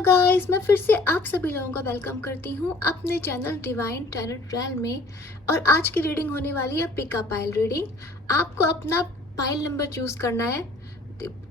Hello guys, मैं फिर से आप सभी लोगों का वेलकम करती हूँ अपने चैनल डिवाइन टैरोट रैल में। और आज की रीडिंग होने वाली है पिका पाइल रीडिंग। आपको अपना पाइल नंबर चूज करना है।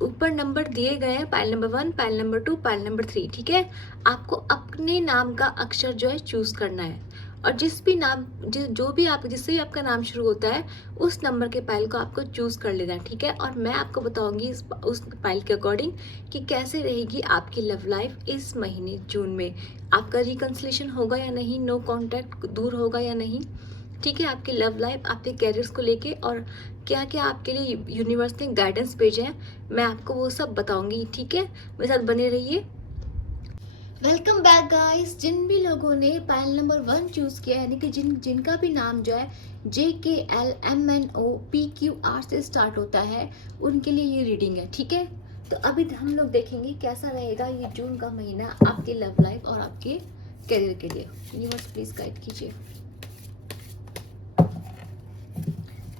ऊपर नंबर दिए गए हैं, pile number 1, pile number 2, pile number 3। ठीक है, आपको अपने नाम का अक्षर जो है चूज करना है। और जिस भी नाम जो भी आप जिससे भी आपका नाम शुरू होता है उस नंबर के पाइल को आपको चूज कर लेना है। ठीक है, और मैं आपको बताऊंगी उस पाइल के अकॉर्डिंग कि कैसे रहेगी आपकी लव लाइफ इस महीने जून में। आपका रिकंसिलेशन होगा या नहीं, नो कांटेक्ट दूर होगा या नहीं। ठीक है, आपकी लव लाइफ, आपके कैरियर्स को लेके और क्या क्या आपके लिए यूनिवर्स ने गाइडेंस भेजे हैं, मैं आपको वो सब बताऊंगी। ठीक है, मेरे साथ बने रहिए। Welcome back guys. जिन भी लोगों ने पाइल नंबर 1 चूज किया, यानी कि जिनका भी नाम जो है JKLMNOPQR से स्टार्ट होता है, उनके लिए ये रीडिंग है। ठीक है, तो अभी हम लोग देखेंगे कैसा रहेगा ये जून का महीना आपके लव लाइफ और आपके करियर के लिए। यूनिवर्स प्लीज गाइड कीजिए,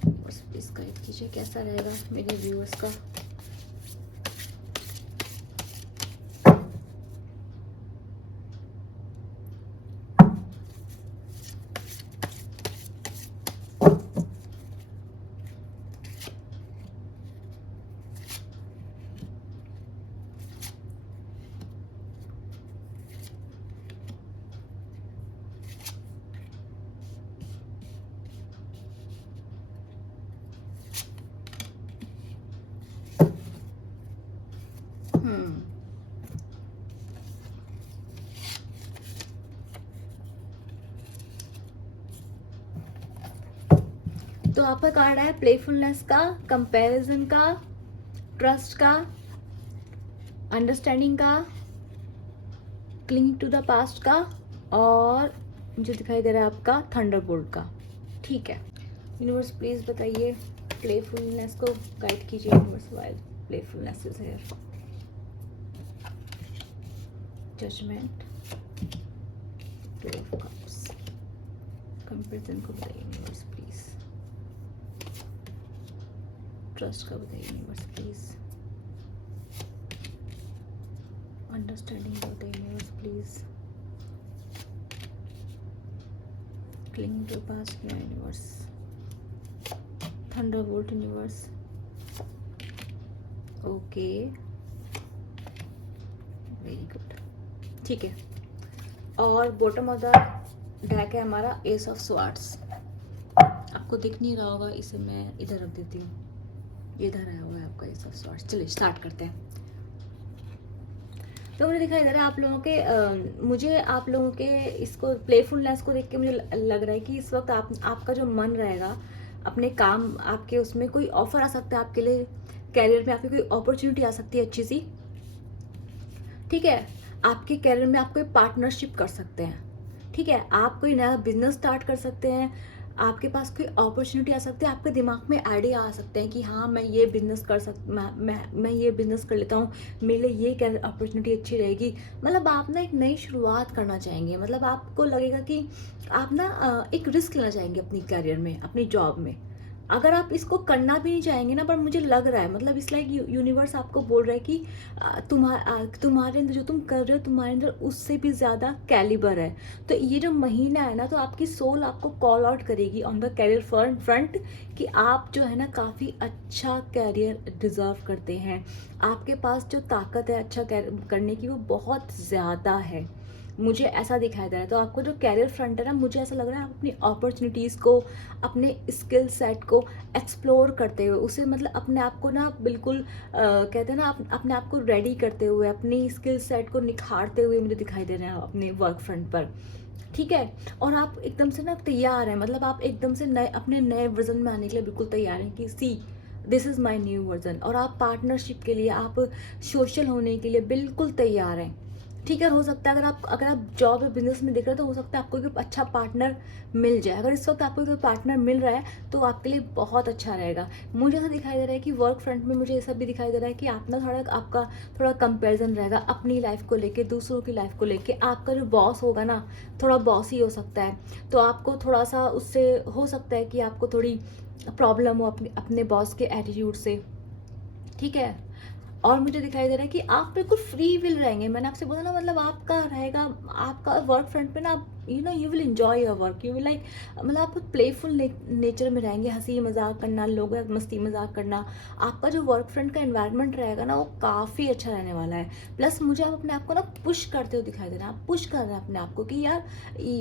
यूनिवर्स प्लीज गाइड कीजिए कैसा रहेगा मेरे व्यूअर्स का। तो आपका कार्ड है प्लेफुलनेस का, कंपैरिजन का, ट्रस्ट का, अंडरस्टैंडिंग का, क्लिंग टू द पास्ट का, और मुझे दिखाई दे रहा है आपका थंडरबोल्ट का। ठीक है, यूनिवर्स प्लीज बताइए, प्लेफुलनेस को गाइड कीजिए। Universe while playfulness is here, judgment, two of cups, comparison को बताइए यूनिवर्स प्लीज, ट्रस्ट का बताइए यूनिवर्स प्लीज, अंडरस्टैंडिंग का बताइए universe please, cling to past universe, thunderbolt universe. Okay, very good. ठीक है, और बॉटम ऑफ द डेक है हमारा एस ऑफ स्वार्ड्स। आपको दिख नहीं रहा होगा, इसे मैं इधर रख देती हूँ, इधर आया हुआ है आपका एस ऑफ स्वार्ड्स। चलिए स्टार्ट करते हैं। तो मुझे दिखाई दे रहा है आप लोगों के मुझे आप लोगों के इसको प्लेफुलनेस को देख के मुझे लग रहा है कि इस वक्त आपका जो मन रहेगा अपने काम, आपके उसमें कोई ऑफर आ सकता है आपके लिए, कैरियर में आपकी कोई अपॉर्चुनिटी आ सकती है अच्छी सी। ठीक है, आपके कैरियर में आप कोई पार्टनरशिप कर सकते हैं। ठीक है, आप कोई नया बिजनेस स्टार्ट कर सकते हैं, आपके पास कोई अपॉर्चुनिटी आ सकती है, आपके दिमाग में आइडिया आ सकते हैं कि हाँ मैं ये बिजनेस कर मैं ये बिजनेस कर लेता हूँ, मेरे लिए ये कैरियर अपॉर्चुनिटी अच्छी रहेगी। मतलब आप ना एक नई शुरुआत करना चाहेंगे, मतलब आपको लगेगा कि आप ना एक रिस्क लेना चाहेंगे अपनी कैरियर में, अपनी जॉब में। अगर आप इसको करना भी नहीं चाहेंगे ना, पर मुझे लग रहा है, मतलब इस लाइक यूनिवर्स आपको बोल रहा है कि तुम्हारे अंदर जो तुम कर रहे हो, तुम्हारे अंदर उससे भी ज़्यादा कैलिबर है। तो ये जो महीना है ना, तो आपकी सोल आपको कॉल आउट करेगी ऑन द कैरियर फ्रंट कि आप जो है ना काफ़ी अच्छा कैरियर डिजर्व करते हैं। आपके पास जो ताकत है अच्छा कैरियर करने की, वो बहुत ज़्यादा है, मुझे ऐसा दिखाई दे रहा है। तो आपको जो कैरियर फ्रंट है ना, मुझे ऐसा लग रहा है आप अपनी अपॉर्चुनिटीज़ को, अपने स्किल सेट को एक्सप्लोर करते हुए, उसे मतलब अपने आप को ना बिल्कुल कहते हैं ना, अपने आप को रेडी करते हुए, अपनी स्किल सेट को निखारते हुए मुझे दिखाई दे रहे हैं अपने वर्क फ्रंट पर। ठीक है, और आप एकदम से ना तैयार हैं, मतलब आप एकदम से नए अपने नए वर्जन में आने के लिए बिल्कुल तैयार हैं कि see this is my new version. और आप पार्टनरशिप के लिए, आप सोशल होने के लिए बिल्कुल तैयार हैं। ठीक है, हो सकता है अगर आप जॉब या बिजनेस में देख रहे हो तो हो सकता है आपको कोई अच्छा पार्टनर मिल जाए। अगर इस वक्त आपको कोई पार्टनर मिल रहा है तो आपके लिए बहुत अच्छा रहेगा। मुझे ऐसा दिखाई दे रहा है कि वर्क फ्रंट में मुझे ऐसा भी दिखाई दे रहा है कि आप ना आपका थोड़ा कंपेरिजन रहेगा अपनी लाइफ को लेके, दूसरों की लाइफ को लेके। आपका जो बॉस होगा ना, थोड़ा बॉस ही हो सकता है, तो आपको थोड़ा सा उससे हो सकता है कि आपको थोड़ी प्रॉब्लम हो अपने बॉस के एटीट्यूड से। ठीक है, और मुझे दिखाई दे रहा है कि आप बिल्कुल फ्री विल रहेंगे। मैंने आपसे बोला ना, मतलब आपका रहेगा, आपका वर्क फ्रंट पे ना, आप you will enjoy your work, you will like, मतलब आप प्लेफुल नेचर में रहेंगे, हंसी मजाक करना, लोगों के साथ मस्ती मजाक करना। आपका जो वर्क फ्रंट का एनवायरनमेंट रहेगा ना, वो काफ़ी अच्छा रहने वाला है। प्लस मुझे आप अपने आप को ना पुश करते हुए दिखाई दे रहे हैं, आप पुश कर रहे हैं अपने आप को कि यार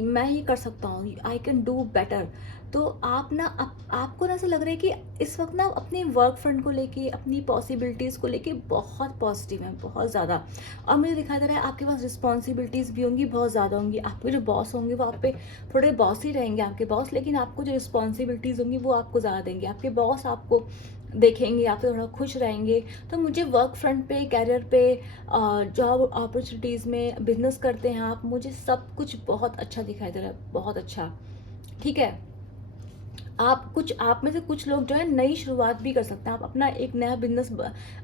मैं ये कर सकता हूँ, आई कैन डू बेटर। तो आप ना आपको ना ऐसा लग रहा है कि इस वक्त ना अपनी वर्क फ्रंट को लेके, अपनी पॉसिबिलिटीज़ को लेके बहुत पॉजिटिव है, बहुत ज़्यादा। और मुझे दिखाई दे रहा है आपके पास रिस्पॉन्सिबिलिटीज़ भी होंगी, बहुत ज़्यादा होंगी। आपके जो बॉस होंगे वो आप पे थोड़े बॉस ही रहेंगे, आपके बॉस, लेकिन आपको जो रिस्पॉन्सिबिलिटीज़ होंगी वो आपको ज़्यादा देंगे। आपके बॉस आपको देखेंगे, आप पे थोड़ा खुश रहेंगे। तो मुझे वर्क फ्रंट पे, कैरियर पे, जॉब अपॉर्चुनिटीज़ में, बिजनेस करते हैं आप, मुझे सब कुछ बहुत अच्छा दिखाई दे रहा है, बहुत अच्छा। ठीक है। आप में से कुछ लोग जो है नई शुरुआत भी कर सकते हैं। आप अपना एक नया बिजनेस,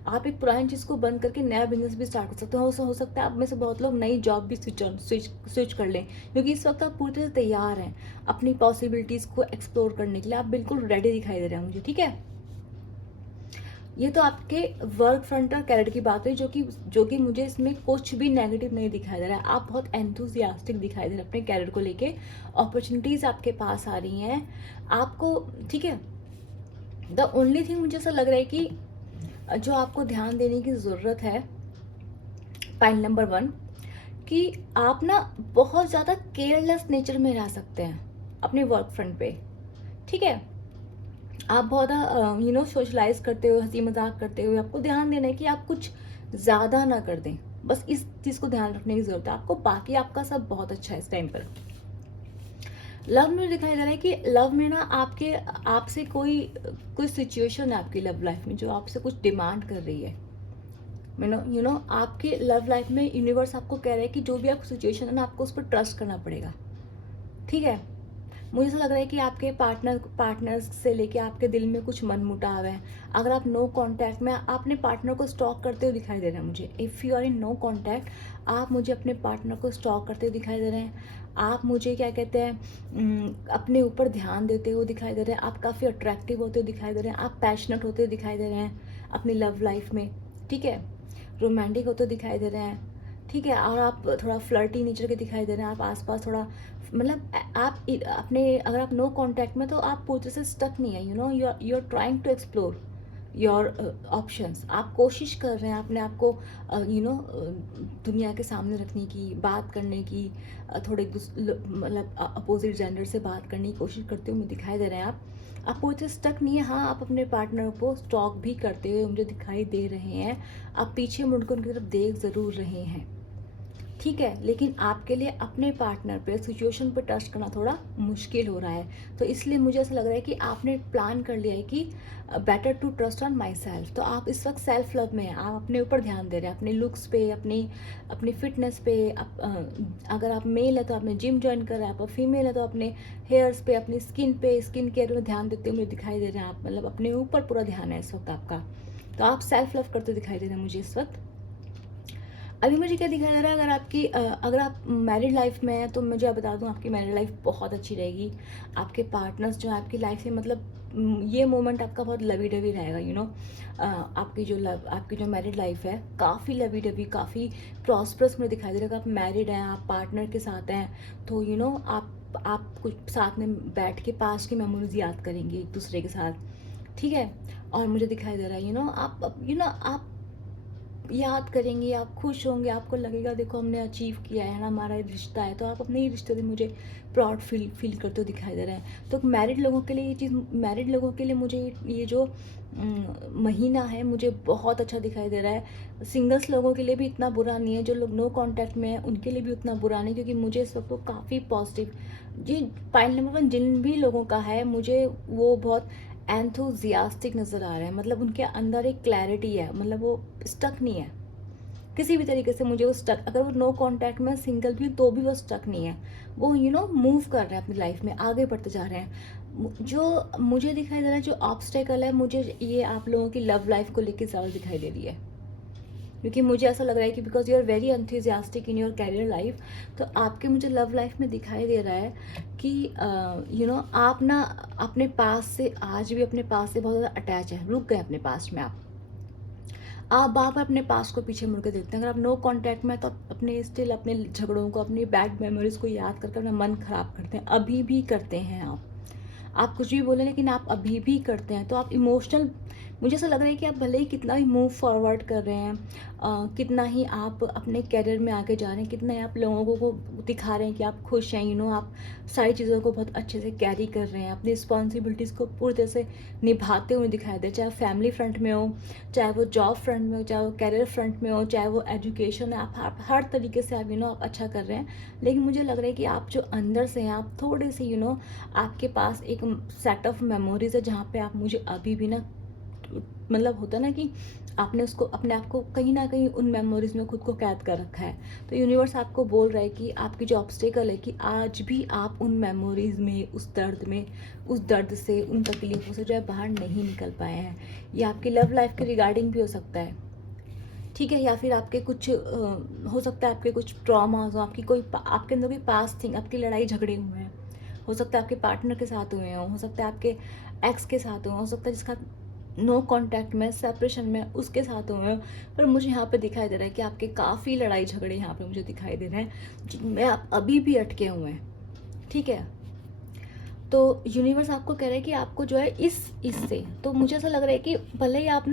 आप एक पुरानी चीज़ को बंद करके नया बिजनेस भी स्टार्ट कर सकते हो। हो सकता है आप में से बहुत लोग नई जॉब भी स्विच कर लें, क्योंकि इस वक्त आप पूरी तरह से तैयार हैं अपनी पॉसिबिलिटीज़ को एक्सप्लोर करने के लिए। आप बिल्कुल रेडी दिखाई दे रहे हैं मुझे। ठीक है। ये तो आपके वर्क फ्रंट और कैरियर की बात हुई, जो कि मुझे इसमें कुछ भी नेगेटिव नहीं दिखाई दे रहा है। आप बहुत एंथुजियास्टिक दिखाई दे रहे हैं अपने कैरियर को लेके, अपॉर्चुनिटीज़ आपके पास आ रही हैं आपको। ठीक है। द ओनली थिंग मुझे ऐसा लग रहा है कि जो आपको ध्यान देने की ज़रूरत है, पॉइंट नंबर 1, कि आप ना बहुत ज़्यादा केयरलेस नेचर में रह सकते हैं अपने वर्क फ्रंट पे। ठीक है। आप बहुत सोशलाइज करते हुए, हंसी मजाक करते हुए, आपको ध्यान देना है कि आप कुछ ज़्यादा ना कर दें। बस इस चीज़ को ध्यान रखने की ज़रूरत है आपको। बाकी आपका सब बहुत अच्छा है इस टाइम पर। लव में दिखाई दे रहा है कि लव में ना आपसे कोई कोई सिचुएशन है आपकी लव लाइफ में जो आपसे कुछ डिमांड कर रही है। आपके लव लाइफ में यूनिवर्स आपको कह रहा है कि जो भी आपकी सिचुएशन है ना, आपको उस पर ट्रस्ट करना पड़ेगा। ठीक है। मुझे ऐसा लग रहा है कि आपके पार्टनर्स से लेके आपके दिल में कुछ मनमुटाव है। अगर आप नो कांटेक्ट में, आप अपने पार्टनर को स्टॉक करते हुए दिखाई दे रहे हैं मुझे। If you are in no contact, आप मुझे अपने पार्टनर को स्टॉक करते हुए दिखाई दे रहे हैं। आप मुझे क्या कहते हैं, अपने ऊपर ध्यान देते हुए दिखाई दे रहे हैं। आप काफ़ी अट्रैक्टिव होते हुए दिखाई दे रहे हैं। आप पैशनेट होते हुए दिखाई दे रहे हैं अपनी लव लाइफ में। ठीक है। रोमांटिक होते दिखाई दे रहे हैं। ठीक है। और आप थोड़ा फ्लर्टी नेचर के दिखाई दे रहे हैं। आप आसपास थोड़ा, मतलब अपने, अगर आप नो कांटेक्ट में, तो आप पूरी तरह से स्टक नहीं है। You are trying to explore your options. आप कोशिश कर रहे हैं अपने आप को दुनिया के सामने रखने की, बात करने की, थोड़े मतलब अपोजिट जेंडर से बात करने की कोशिश करते हुए मुझे दिखाई दे रहे हैं आप पूरी तरह स्टक नहीं है। हाँ, आप अपने पार्टनर को स्टॉक भी करते हुए मुझे दिखाई दे रहे हैं। आप पीछे मुड़कर उनकी तरफ देख ज़रूर रहे हैं। ठीक है। लेकिन आपके लिए अपने पार्टनर पे, सिचुएशन पे ट्रस्ट करना थोड़ा मुश्किल हो रहा है। तो इसलिए मुझे ऐसा लग रहा है कि आपने प्लान कर लिया है कि better to trust on myself. तो आप इस वक्त सेल्फ लव में हैं। आप अपने ऊपर ध्यान दे रहे हैं, अपने लुक्स पे, अपनी फिटनेस पे। अगर आप मेल है तो आपने जिम ज्वाइन कर रहे हैं, आप फीमेल है तो अपने हेयर्स पे, अपनी स्किन केयर में ध्यान देते हुए दिखाई दे रहे हैं। आप मतलब अपने ऊपर पूरा ध्यान है इस वक्त आपका। तो आप सेल्फ लव करते दिखाई दे रहे हैं मुझे इस वक्त। अभी मुझे क्या दिखाई दे रहा है, अगर आप मैरिड लाइफ में हैं तो मुझे आप बता दूं, आपकी मैरिड लाइफ बहुत अच्छी रहेगी। आपके पार्टनर्स जो है आपकी लाइफ में, मतलब ये मोमेंट आपका बहुत लवी डवी रहेगा। आपकी जो मैरिड लाइफ है काफ़ी लवी डवी, काफ़ी प्रॉस्परस मुझे दिखाई दे रहा है। आप मैरिड हैं, आप पार्टनर के साथ हैं, तो आप कुछ साथ में बैठ के पास्ट की मेमोरीज याद करेंगे एक दूसरे के साथ। ठीक है। और मुझे दिखाई दे रहा है आप याद करेंगे, आप खुश होंगे, आपको लगेगा देखो हमने अचीव किया है ना, हमारा रिश्ता है। तो आप अपने ही रिश्ते से मुझे प्राउड फील करते हुए दिखाई दे रहे हैं। तो मैरिड लोगों के लिए ये चीज़, मैरिड लोगों के लिए मुझे ये जो महीना है मुझे बहुत अच्छा दिखाई दे रहा है। सिंगल्स लोगों के लिए भी इतना बुरा नहीं है, जो लोग नो कांटेक्ट में हैं उनके लिए भी उतना बुरा नहीं, क्योंकि मुझे इस वक्त वो काफ़ी पॉजिटिव, जी पॉइंट नंबर 1 जिन भी लोगों का है, मुझे वो बहुत एंथुजियास्टिक नज़र आ रहा है। मतलब उनके अंदर एक क्लैरिटी है, मतलब वो स्टक नहीं है किसी भी तरीके से। मुझे वो स्टक, अगर वो नो कांटेक्ट में सिंगल भी तो भी वो स्टक नहीं है। वो मूव कर रहे हैं अपनी लाइफ में, आगे बढ़ते जा रहे हैं। जो मुझे दिखाई दे रहा है, जो ऑब्स्टेकल है, मुझे ये आप लोगों की लव लाइफ को लेकर ज़्यादा दिखाई दे रही है। क्योंकि मुझे ऐसा लग रहा है कि because you are very enthusiastic in your career life, तो आपके मुझे लव लाइफ में दिखाई दे रहा है कि आप ना अपने पास से, आज भी अपने पास से बहुत ज़्यादा अटैच है, रुक गए अपने पास्ट में। आप बार-बार अपने पास्ट को पीछे मुड़ के देखते हैं। अगर आप नो कॉन्टैक्ट में हैं, तो आप अपने स्टिल अपने झगड़ों को, अपनी बैड मेमोरीज़ को याद करके अपना मन ख़राब करते हैं। अभी भी करते हैं आप। आप कुछ भी बोले लेकिन आप अभी भी करते हैं, तो आप इमोशनल, मुझे ऐसा लग रहा है कि आप भले ही कितना भी मूव फॉरवर्ड कर रहे हैं, कितना ही आप अपने करियर में आगे जा रहे हैं, कितना ही आप लोगों को दिखा रहे हैं कि आप खुश हैं, आप सारी चीज़ों को बहुत अच्छे से कैरी कर रहे हैं, अपनी रिस्पॉन्सिबिलिटीज़ को पूरी तरह से निभाते हुए दिखाई दे, चाहे फैमिली फ्रंट में हो, चाहे वो जॉब फ्रंट में हो, चाहे वो करियर फ्रंट में हो, चाहे वो एजुकेशन है, आप हर तरीके से आप आप अच्छा कर रहे हैं। लेकिन मुझे लग रहा है कि आप जो अंदर से हैं, आप थोड़े से आपके पास एक सेट ऑफ मेमोरीज है जहाँ पे आप मुझे अभी भी ना, मतलब होता ना कि आपने उसको अपने आप को कहीं ना कहीं उन मेमोरीज में खुद को कैद कर रखा है। तो यूनिवर्स आपको बोल रहा है कि आपकी जो ऑब्स्टेकल है, कि आज भी आप उन मेमोरीज में, उस दर्द में, उस दर्द से, उन तकलीफों से जो है बाहर नहीं निकल पाए हैं। ये आपकी लव लाइफ के रिगार्डिंग भी हो सकता है, ठीक है, या फिर आपके कुछ हो सकता है आपके कुछ ट्रॉमास हो, आपकी कोई आपके अंदर कोई पास्ट थिंग, आपकी लड़ाई झगड़े हुए हैं, हो सकता है आपके पार्टनर के साथ हुए हों, हो सकता है आपके एक्स के साथ हुए, हो सकता है जिसका नो कांटेक्ट में, सेपरेशन में, उसके साथ हुए हो। पर मुझे यहाँ पे दिखाई दे रहा है कि आपके काफ़ी लड़ाई झगड़े यहाँ पे मुझे दिखाई दे रहे हैं जिनमें आप अभी भी अटके हुए हैं, ठीक है। तो यूनिवर्स आपको कह रहा है कि आपको जो है इससे, तो मुझे ऐसा लग रहा है कि भले ही आप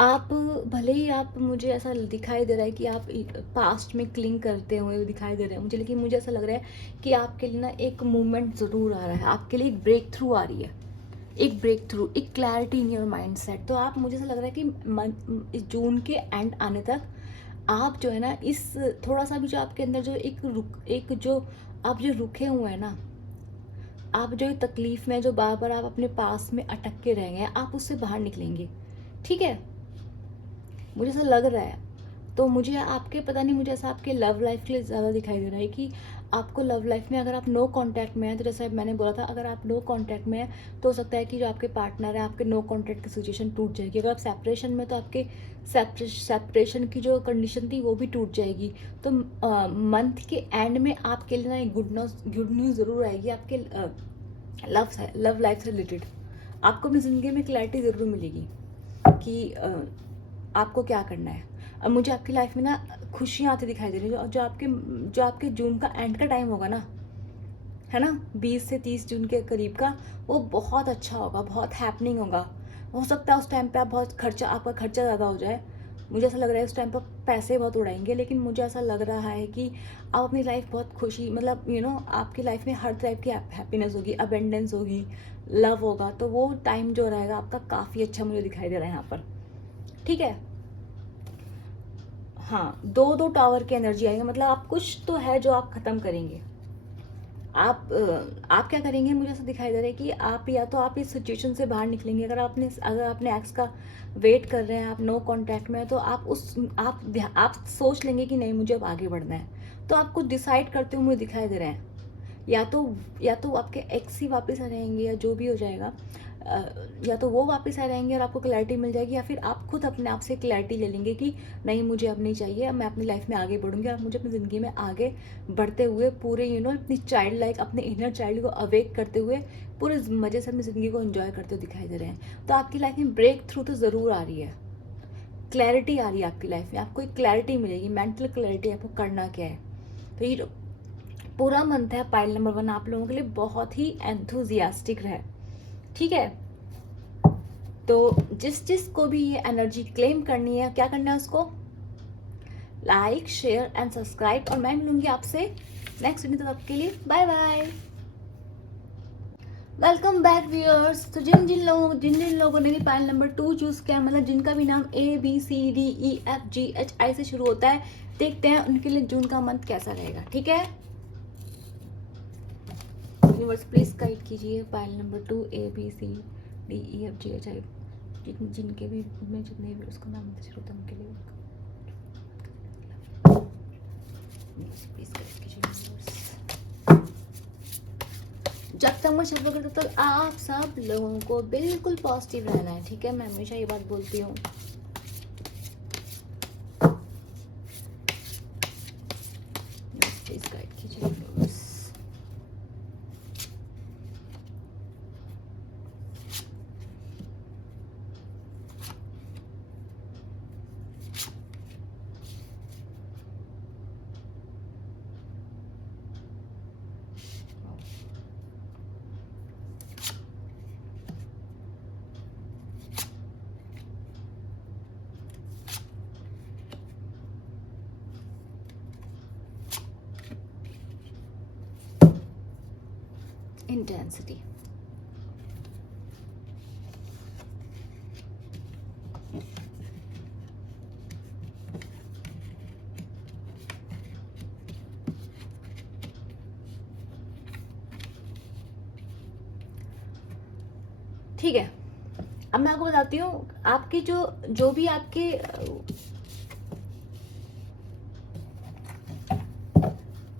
आप भले ही आप, मुझे ऐसा दिखाई दे रहा है कि आप पास्ट में क्लिंग करते हुए दिखाई दे रहे हैं मुझे, लेकिन मुझे ऐसा लग रहा है कि आपके लिए ना एक मूवमेंट ज़रूर आ रहा है, आपके लिए एक ब्रेक थ्रू आ रही है, एक ब्रेक थ्रू, एक clarity in your mind set. तो आप, मुझे ऐसा लग रहा है कि इस जून के एंड आने तक आप जो है ना, इस थोड़ा सा भी जो आपके अंदर जो एक जो आप जो रुके हुए हैं ना, आप जो तकलीफ में जो बार बार आप अपने पास में अटक के रह गए हैं, आप उससे बाहर निकलेंगे, ठीक है, मुझे ऐसा लग रहा है। तो मुझे आपके, पता नहीं, मुझे ऐसा आपके लव लाइफ के लिए ज़्यादा दिखाई दे रहा है कि आपको लव लाइफ में, अगर आप नो कांटेक्ट में हैं, तो जैसे मैंने बोला था, अगर आप नो कांटेक्ट में हैं तो हो सकता है कि जो आपके पार्टनर है, आपके नो कांटेक्ट की सिचुएशन टूट जाएगी। अगर आप सेपरेशन में, तो आपके सेपरेशन की जो कंडीशन थी वो भी टूट जाएगी। तो मंथ के एंड में आपके लिए ना एक गुड न्यूज़ ज़रूर आएगी आपके लव लाइफ से रिलेटेड। आपको अपनी ज़िंदगी में क्लैरिटी ज़रूर मिलेगी कि आपको क्या करना है। अब मुझे आपकी लाइफ में ना खुशियाँ आती दिखाई दे रही है, जो आपके जून का एंड का टाइम होगा ना, है ना, 20 से 30 जून के करीब का, वो बहुत अच्छा होगा, बहुत हैपनिंग होगा। हो सकता है उस टाइम पे आप बहुत खर्चा, आपका खर्चा ज़्यादा हो जाए, मुझे ऐसा लग रहा है उस टाइम पर पैसे बहुत उड़ाएंगे, लेकिन मुझे ऐसा लग रहा है कि आप अपनी लाइफ बहुत खुशी, मतलब आपकी लाइफ में हर टाइप की हैप्पीनेस होगी, अबेंडेंस होगी, लव होगा। तो वो टाइम जो रहेगा आपका काफ़ी अच्छा मुझे दिखाई दे रहा है यहाँ पर, ठीक है। हाँ, दो दो टावर की एनर्जी आएगी, मतलब आप कुछ तो है जो आप ख़त्म करेंगे। आप क्या करेंगे, मुझे ऐसा दिखाई दे रहा है कि आप, या तो आप इस सिचुएशन से बाहर निकलेंगे, अगर आपने एक्स का वेट कर रहे हैं, आप नो कांटेक्ट में हैं, तो आप सोच लेंगे कि नहीं, मुझे अब आगे बढ़ना है। तो आप कुछ डिसाइड करते हुए मुझे दिखाई दे रहे हैं, या तो आपके एक्स ही वापस आ जाएंगे, या जो भी हो जाएगा, या तो वो वापस आ जाएंगे और आपको क्लैरिटी मिल जाएगी, या फिर आप खुद अपने आप से क्लैरिटी ले लेंगे कि नहीं, मुझे अब नहीं चाहिए, अब मैं अपनी लाइफ में आगे बढ़ूंगी, और मुझे अपनी ज़िंदगी में आगे बढ़ते हुए पूरे अपनी चाइल्ड लाइक, अपने इनर चाइल्ड को अवेक करते हुए पूरे मज़े से अपनी ज़िंदगी को एंजॉय करते हुए दिखाई दे रहे हैं। तो आपकी लाइफ में ब्रेक थ्रू तो ज़रूर आ रही है, क्लैरिटी आ रही है आपकी लाइफ में, आपको एक क्लैरिटी मिलेगी, मेंटल क्लैरिटी, आपको करना क्या है। तो ये जो पूरा मंथ है पाइल नंबर 1 आप लोगों के लिए बहुत ही एंथुजियास्टिक रहे, ठीक है। तो जिस को भी ये एनर्जी क्लेम करनी है, क्या करना है उसको, लाइक, शेयर एंड सब्सक्राइब, और मैं मिलूंगी आपसे नेक्स्ट वीडियो, तक के लिए bye bye. Welcome back viewers. तो जिन जिन लोगों ने भी पाइल नंबर 2 चूज किया, मतलब जिनका भी नाम ABCDEFGHI से शुरू होता है, देखते हैं उनके लिए जून का मंथ कैसा रहेगा, ठीक है। यूनिवर्स प्लीज गाइड कीजिए पाइल नंबर 2 ABCDEFGHI, जिनके भी में जितने भी उसका नाम शुरू होता है उनके लिए प्लीज गाइड कीजिए यूनिवर्स। जब तक मैं शब्दों करता तब तक आप सब लोगों को बिल्कुल पॉजिटिव रहना है, ठीक है, मैं हमेशा ये बात बोलती हूँ। प्लीज गाइड कीजिए यूनिवर्स। इंटेंसिटी। ठीक है, अब मैं आपको बताती हूँ आपकी जो भी आपके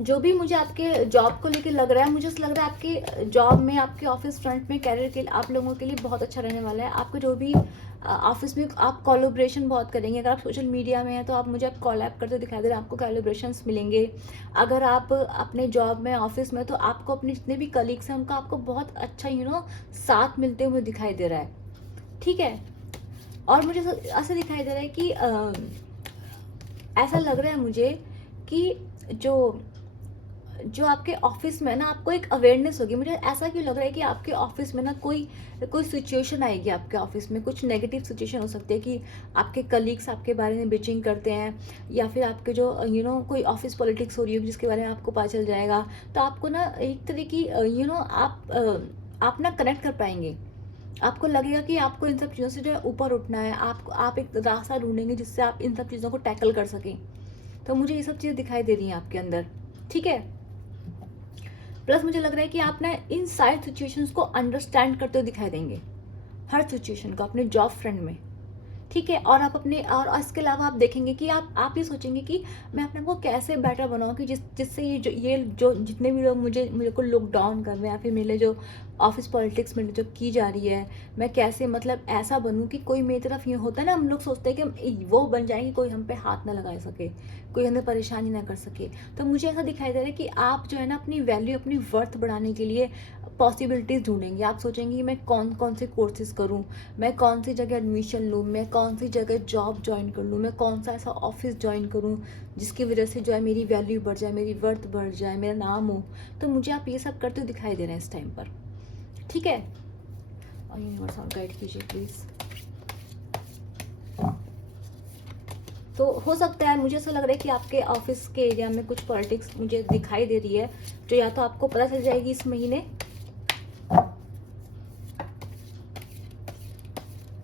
जो भी मुझे आपके जॉब को लेके लग रहा है, मुझे ऐसा लग रहा है आपके जॉब में, आपके ऑफिस फ्रंट में कैरियर के लिए आप लोगों के लिए बहुत अच्छा रहने वाला है। आपका जो भी ऑफिस में आप कोलैबोरेशन बहुत करेंगे। अगर आप सोशल मीडिया में हैं तो आप मुझे आप कोलैब करते दिखाई दे रहे हैं, आपको कोलैबोरेशंस मिलेंगे। अगर आप अपने जॉब में, ऑफिस में, तो आपको अपने जितने भी कलीग्स हैं उनका आपको बहुत अच्छा साथ मिलते हुए दिखाई दे रहा है। ठीक है, और मुझे ऐसा दिखाई दे रहा है कि ऐसा लग रहा है मुझे कि जो जो आपके ऑफिस में ना आपको एक अवेयरनेस होगी। मुझे ऐसा क्यों लग रहा है कि आपके ऑफिस में ना कोई कोई सिचुएशन आएगी, आपके ऑफिस में कुछ नेगेटिव सिचुएशन हो सकती है कि आपके कलीग्स आपके बारे में बिचिंग करते हैं, या फिर आपके जो कोई ऑफिस पॉलिटिक्स हो रही है जिसके बारे में आपको पता चल जाएगा। तो आपको ना एक तरह की आप ना कनेक्ट कर पाएंगे। आपको लगेगा कि आपको इन सब चीज़ों से जो है ऊपर उठना है। आप एक रास्ता ढूंढेंगे जिससे आप इन सब चीज़ों को टैकल कर सकें। तो मुझे ये सब चीज़ें दिखाई दे रही हैं आपके अंदर। ठीक है, प्लस मुझे लग रहा है कि आप ना इन सारी सिचुएशंस को अंडरस्टैंड करते हुए दिखाई देंगे, हर सिचुएशन को अपने जॉब फ्रेंड में। ठीक है, और आप अपने और इसके अलावा आप देखेंगे कि आप ये सोचेंगे कि मैं अपने आप को कैसे बेटर बनाऊँ कि जिससे ये जो जितने भी लोग मेरे को लुक डाउन कर रहे हैं, या फिर मेरे जो ऑफिस पॉलिटिक्स में जो की जा रही है, मैं कैसे मतलब ऐसा बनूं कि कोई मेरी तरफ ये होता है ना, हम लोग सोचते हैं कि हम वो बन जाएंगे, कोई हम पे हाथ ना लगा सके, कोई हमें परेशानी ना कर सके। तो मुझे ऐसा दिखाई दे रहा है कि आप जो है ना अपनी वैल्यू, अपनी वर्थ बढ़ाने के लिए पॉसिबिलिटीज़ ढूंढेंगे। आप सोचेंगे कि मैं कौन कौन से कोर्सेज करूं, मैं कौन सी जगह एडमिशन लूं, मैं कौन सी जगह जॉब ज्वाइन कर लूं, मैं कौन सा ऐसा ऑफिस ज्वाइन करूं जिसकी वजह से जो है मेरी वैल्यू बढ़ जाए, मेरी वर्थ बढ़ जाए, मेरा नाम हो। तो मुझे आप ये सब करते हुए दिखाई दे रहे हैं इस टाइम पर। ठीक है, और यूनिवर्स और गाइड कीजिए प्लीज़। तो हो सकता है, मुझे ऐसा लग रहा है कि आपके ऑफिस के एरिया में कुछ पॉलिटिक्स मुझे दिखाई दे रही है, जो या तो आपको पता चल जाएगी इस महीने,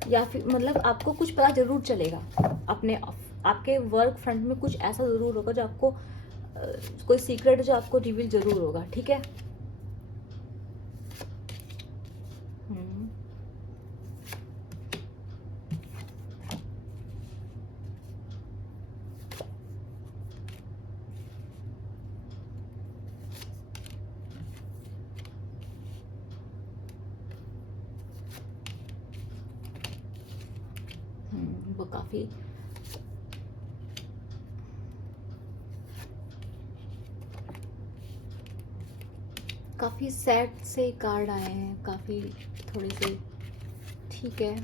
या फिर मतलब आपको कुछ पता जरूर चलेगा। आपके वर्क फ्रंट में कुछ ऐसा जरूर होगा जो आपको कोई सीक्रेट जो आपको रिवील जरूर होगा। ठीक है, वो काफ़ी सैड से कार्ड आए हैं, काफ़ी थोड़े से। ठीक है,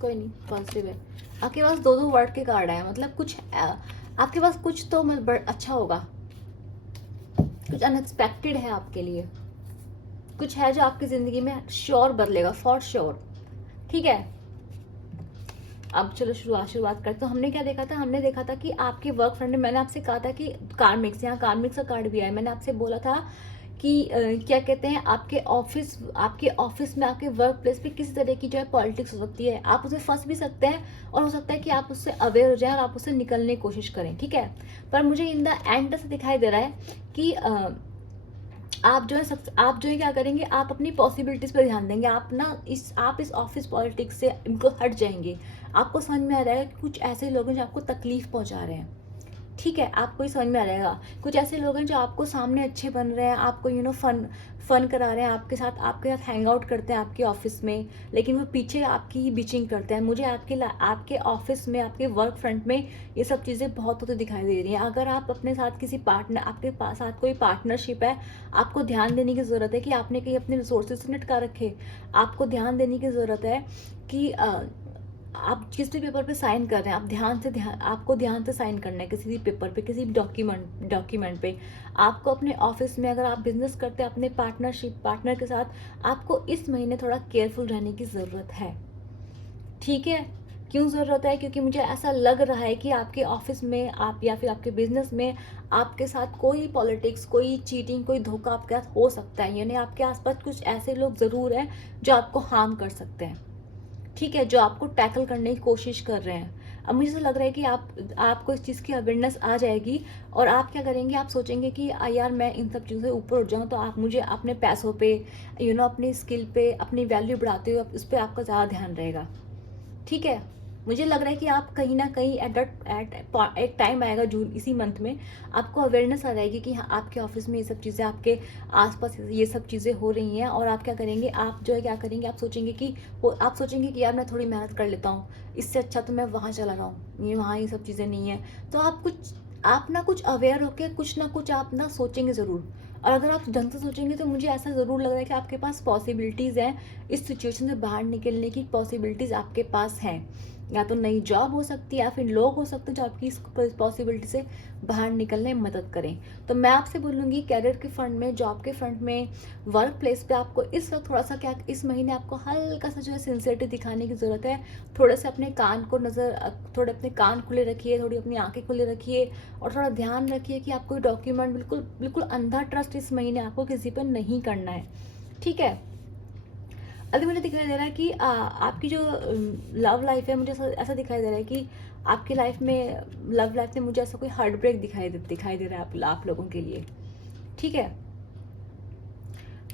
कोई नहीं, पॉजिटिव है। आपके पास दो दो वर्ड के कार्ड आए, मतलब कुछ आपके पास कुछ तो अच्छा होगा, कुछ अनएक्सपेक्टेड है आपके लिए, कुछ है जो आपकी ज़िंदगी में श्योर बदलेगा, फॉर श्योर। ठीक है, अब चलो शुरुआत करते। तो हमने क्या देखा था, हमने देखा था कि आपके वर्क फ्रेंड में, मैंने आपसे कहा था कि कार्मिक्स, यहाँ कार्मिक्स का कार्ड भी आया। मैंने आपसे बोला था कि क्या कहते हैं, आपके ऑफिस में, आपके वर्क प्लेस पे किसी तरह की जो है पॉलिटिक्स हो सकती है। आप उसमें फंस भी सकते हैं, और हो सकता है कि आप उससे अवेयर हो जाएं और आप उससे निकलने की कोशिश करें। ठीक है, पर मुझे इन द एंड से दिखाई दे रहा है कि आप जो है क्या करेंगे, आप अपनी पॉसिबिलिटीज़ पर ध्यान देंगे। आप इस ऑफिस पॉलिटिक्स से इनको हट जाएंगे। आपको समझ में आ रहा है कि कुछ ऐसे लोग हैं जो आपको तकलीफ पहुंचा रहे हैं। ठीक है, आपको ही समझ में आ जाएगा। कुछ ऐसे लोग हैं जो आपको सामने अच्छे बन रहे हैं, आपको फन करा रहे हैं, आपके साथ हैंग आउट करते हैं आपके ऑफिस में, लेकिन वो पीछे आपकी ही बिचिंग करते हैं। मुझे आपके ऑफिस में, आपके वर्क फ्रंट में ये सब चीज़ें बहुत होती दिखाई दे रही हैं। अगर आप अपने साथ आपके साथ कोई पार्टनरशिप है, आपको ध्यान देने की ज़रूरत है कि आपने कहीं अपने रिसोर्सेज निपटा रखे। आपको ध्यान देने की ज़रूरत है कि आप जिस भी पेपर पे साइन कर रहे हैं, आपको ध्यान से साइन करना है किसी भी पेपर पे, किसी भी डॉक्यूमेंट पे। आपको अपने ऑफिस में, अगर आप बिजनेस करते हैं अपने पार्टनर के साथ, आपको इस महीने थोड़ा केयरफुल रहने की ज़रूरत है। ठीक है, क्यों ज़रूरत है? क्योंकि मुझे ऐसा लग रहा है कि आपके ऑफ़िस में आप या फिर आपके बिज़नेस में आपके साथ कोई पॉलिटिक्स, कोई चीटिंग, कोई धोखा आपके साथ हो सकता है। यानी आपके आस-पास कुछ ऐसे लोग ज़रूर हैं जो आपको हार्म कर सकते हैं। ठीक है, जो आपको टैकल करने की कोशिश कर रहे हैं। अब मुझे ऐसा लग रहा है कि आपको इस चीज़ की अवेयरनेस आ जाएगी और आप क्या करेंगे, आप सोचेंगे कि यार मैं इन सब चीज़ों से ऊपर उठ जाऊँ, तो आप मुझे अपने पैसों पे, अपनी स्किल पे, अपनी वैल्यू बढ़ाते हुए इस पे आपका ज़्यादा ध्यान रहेगा। ठीक है? मुझे लग रहा है कि आप कहीं न कहीं एक टाइम आएगा जून इसी मंथ में, आपको अवेयरनेस आ जाएगी कि हाँ, आपके ऑफ़िस में ये सब चीज़ें, आपके आस-पास ये सब चीज़ें हो रही हैं, और आप क्या करेंगे, आप जो है क्या करेंगे, आप सोचेंगे कि यार मैं थोड़ी मेहनत कर लेता हूँ, इससे अच्छा तो मैं वहाँ चला जाऊँ, ये वहाँ ये सब चीज़ें नहीं हैं। तो आप ना कुछ अवेयर होके कुछ ना कुछ आप ना सोचेंगे ज़रूर, और अगर आप ढंग से सोचेंगे तो मुझे ऐसा ज़रूर लग रहा है कि आपके पास पॉसिबिलिटीज़ हैं, इस सिचुएशन से बाहर निकलने की पॉसिबिलिटीज़ आपके पास हैं। या तो नई जॉब हो सकती है, या फिर लोग हो सकते हैं जो आपकी इस पॉसिबिलिटी से बाहर निकलने में मदद करें। तो मैं आपसे बोलूँगी, करियर के फ्रंट में, जॉब के फ्रंट में, वर्क प्लेस पे आपको इस वक्त थोड़ा सा क्या, इस महीने आपको हल्का सा जो है सिंसियरिटी दिखाने की ज़रूरत है। थोड़े से अपने कान को थोड़े अपने कान खुले रखिए, थोड़ी अपनी आंखें खुले रखिए, और थोड़ा ध्यान रखिए कि आप कोई डॉक्यूमेंट, बिल्कुल बिल्कुल अंधा ट्रस्ट इस महीने आपको किसी पर नहीं करना है। ठीक है? अभी मुझे दिखाई दे रहा है कि आपकी जो लव लाइफ है, मुझे ऐसा ऐसा दिखाई दे रहा है कि आपकी लाइफ में, लव लाइफ में मुझे ऐसा कोई हार्ट ब्रेक दिखाई दे रहा है आप लोगों के लिए। ठीक है?